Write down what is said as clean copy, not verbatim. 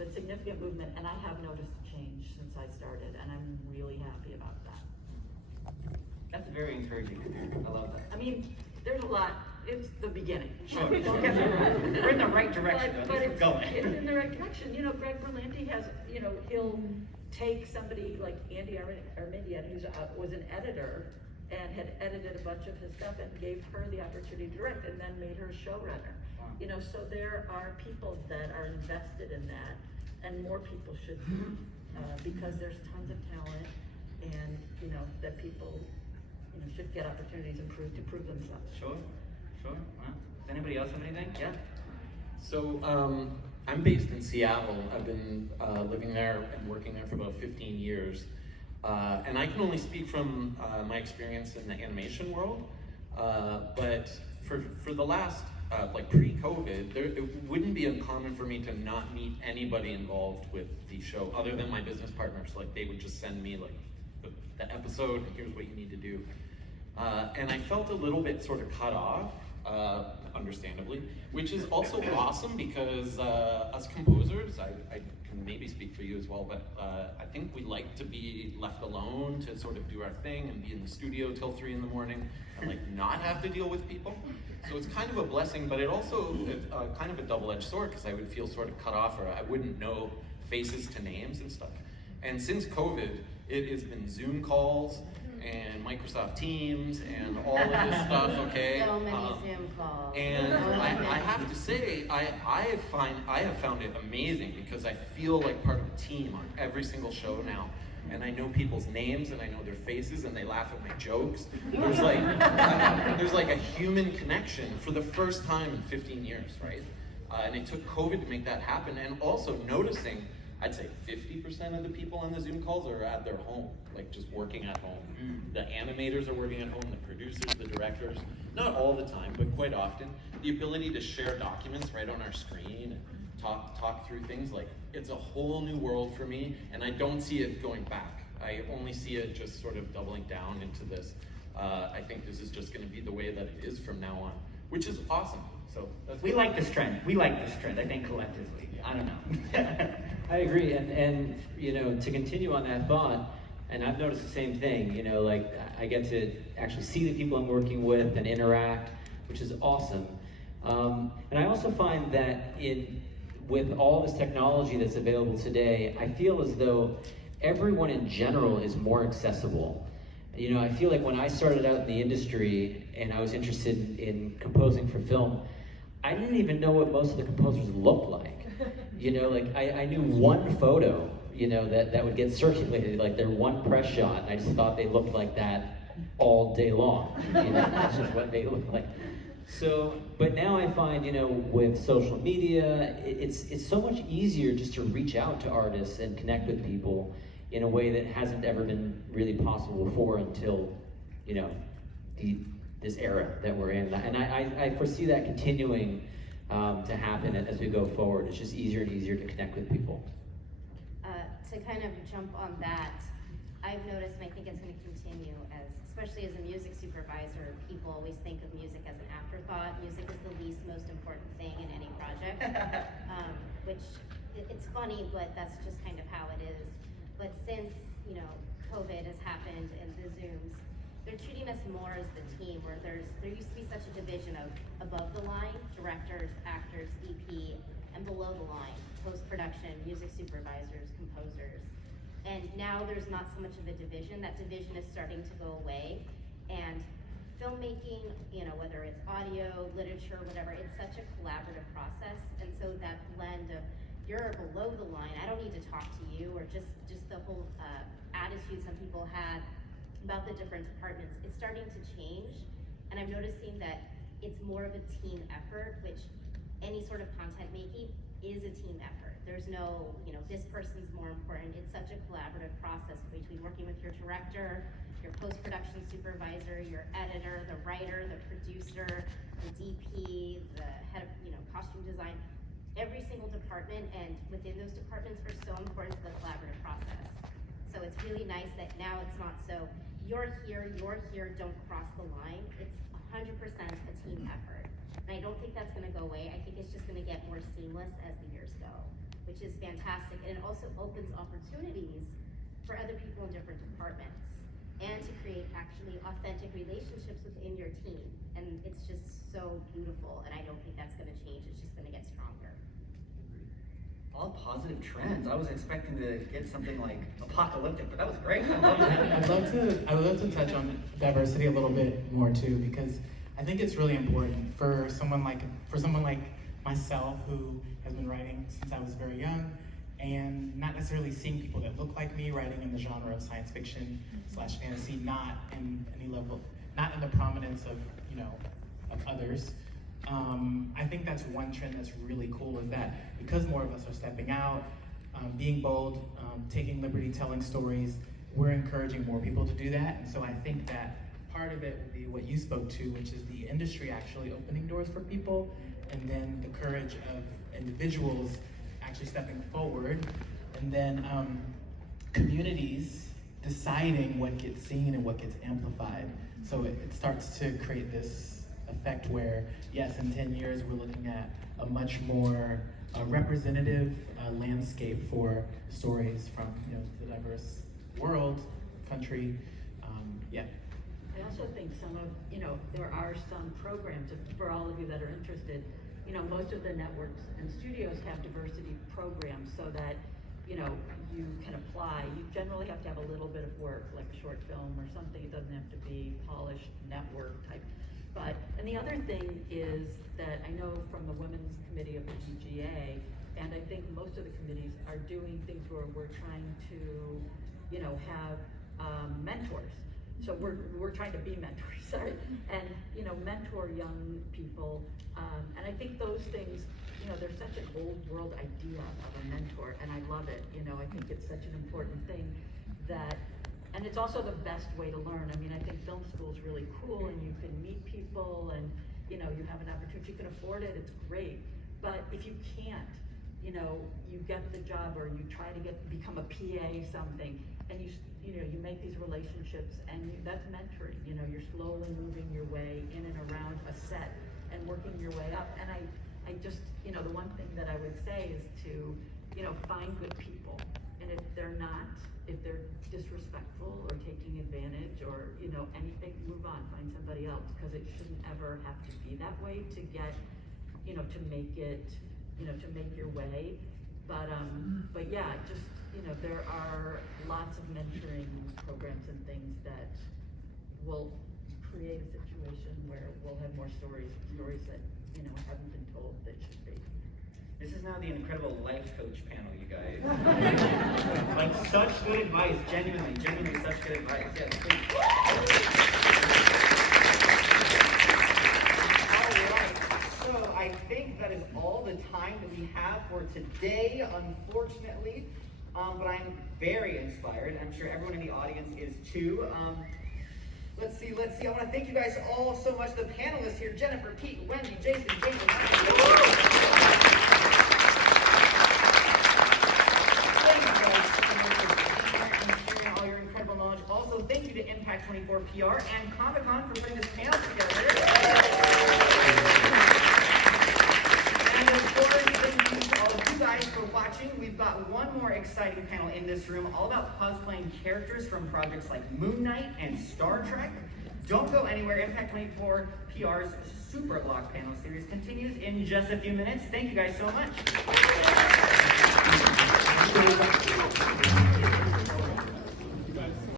but significant movement, and I have noticed a change since I started, and I'm really happy about that. That's very encouraging to hear. I love that. I mean, there's a lot, it's the beginning. Sure. Don't get me wrong. We're in the right direction, though. But This is going. it's in the right direction. You know, Greg Berlanti has, you know, he'll take somebody like Andy Armidian, who's was an editor and had edited a bunch of his stuff and gave her the opportunity to direct and then made her a showrunner. Wow. You know, so there are people that are invested in that, and more people should be, because there's tons of talent, and, you know, that people, you know, should get opportunities and to prove themselves. Sure. Well, does anybody else have anything? Yeah? So I'm based in Seattle. I've been living there and working there for about 15 years. And I can only speak from my experience in the animation world. But for the last, like pre-COVID, it wouldn't be uncommon for me to not meet anybody involved with the show other than my business partners. Like they would just send me like the episode, here's what you need to do. And I felt a little bit sort of cut off, understandably, which is also awesome because us composers, I can maybe speak for you as well, but I think we like to be left alone to sort of do our thing and be in the studio till 3 in the morning and like not have to deal with people. So it's kind of a blessing, but it also kind of a double-edged sword because I would feel sort of cut off, or I wouldn't know faces to names and stuff. And since COVID, it has been Zoom calls and Microsoft Teams and all of this stuff, okay? So many Zoom calls. And I have to say, I have found it amazing because I feel like part of a team on every single show now. And I know people's names and I know their faces and they laugh at my jokes. There's like a human connection for the first time in 15 years, right? And it took COVID to make that happen. And also noticing, I'd say 50% of the people on the Zoom calls are at their home, like just working at home. The animators are working at home, the producers, the directors, not all the time, but quite often. The ability to share documents right on our screen and talk through things, like it's a whole new world for me, and I don't see it going back. I only see it just sort of doubling down into this. I think this is just gonna be the way that it is from now on, which is awesome. So We like this trend, I think collectively. I don't know. I agree, and you know, to continue on that thought, and I've noticed the same thing, you know, like I get to actually see the people I'm working with and interact, which is awesome. And I also find that with all this technology that's available today, I feel as though everyone in general is more accessible. You know, I feel like when I started out in the industry and I was interested in composing for film, I didn't even know what most of the composers looked like. You know, like I knew one photo, you know, that would get circulated, like their one press shot, and I just thought they looked like that all day long. You know, that's just what they look like. So, but now I find, you know, with social media, it's so much easier just to reach out to artists and connect with people in a way that hasn't ever been really possible before until, you know, this era that we're in. And I foresee that continuing to happen as we go forward. It's just easier and easier to connect with people. To kind of jump on that, I've noticed, and I think it's going to continue, especially as a music supervisor, people always think of music as an afterthought. Music is the least most important thing in any project, which it's funny, but that's just kind of how it is. But since, you know, COVID has happened and the Zooms, they're treating us more as the team, where there used to be such a division of above the line, directors, actors, EP, and below the line, post-production, music supervisors, composers. And now there's not so much of a division. That division is starting to go away. And filmmaking, you know, whether it's audio, literature, whatever, it's such a collaborative process. And so that blend of, you're below the line, I don't need to talk to you, or just the whole attitude some people had about the different departments, it's starting to change. And I'm noticing that it's more of a team effort, which any sort of content making is a team effort. There's no, you know, this person's more important. It's such a collaborative process between working with your director, your post-production supervisor, your editor, the writer, the producer, the DP, the head of, you know, costume design. Every single department, and within those departments, are so important to the collaborative process. So it's really nice that now it's not so, you're here, don't cross the line. It's 100% a team effort. And I don't think that's gonna go away. I think it's just gonna get more seamless as the years go. which is fantastic. And it also opens opportunities for other people in different departments and to create actually authentic relationships within your team. And it's just so beautiful, and I don't think that's gonna change, it's just gonna get stronger. All positive trends. I was expecting to get something like apocalyptic, but that was great. I love that. I would love to touch on diversity a little bit more too, because I think it's really important for someone like myself, who has been writing since I was very young, and not necessarily seeing people that look like me writing in the genre of science fiction / fantasy, not in any level, not in the prominence of of others. I think that's one trend that's really cool, is that because more of us are stepping out, being bold, taking liberty, telling stories, we're encouraging more people to do that. And so I think that part of it would be what you spoke to, which is the industry actually opening doors for people, and then the courage of individuals actually stepping forward, and then communities deciding what gets seen and what gets amplified. So it starts to create this effect where, yes, in 10 years we're looking at a much more representative landscape for stories from the diverse world, country, yeah. I also think some of, there are some programs, for all of you that are interested, most of the networks and studios have diversity programs so that, you can apply. You generally have to have a little bit of work, like a short film or something. It doesn't have to be polished network type. But, and the other thing is that I know from the Women's Committee of the GGA, and I think most of the committees are doing things where we're trying to, have mentors. So we're trying to be mentors, sorry, and mentor young people. And I think those things, there's such an old world idea of a mentor, and I love it. I think it's such an important thing that, and it's also the best way to learn. I mean, I think film school is really cool, and you can meet people, and you have an opportunity. You can afford it. It's great. But if you can't, you get the job, or you try to become a PA something, and you make these relationships, and that's mentoring. You're slowly moving your way in and around a set and working your way up. And I just, the one thing that I would say is to, find good people. And if they're disrespectful or taking advantage or, anything, move on, find somebody else, because it shouldn't ever have to be that way to get, to make it, to make your way. But yeah, just, there are lots of mentoring programs and things that will create a situation where we'll have more stories that, haven't been told that should be. This is now the incredible life coach panel, you guys. Like, such good advice, genuinely such good advice. Yes, please. All right, so I think that is all the time that we have for today, unfortunately. But I'm very inspired. I'm sure everyone in the audience is too. Let's see. I want to thank you guys all so much. The panelists here, Jennifer, Pete, Wendy, Jason, Jason. Thank you guys so much for being here and sharing all your incredible knowledge. Also, thank you to Impact 24 PR and Comic-Con for putting this panel together. And of course, thank you to all of you guys for watching. We've got one more exciting panel in this room, all about cosplaying characters from projects like Moon Knight and Star Trek. Don't go anywhere. Impact 24 PR's Super Block panel series continues in just a few minutes. Thank you guys so much.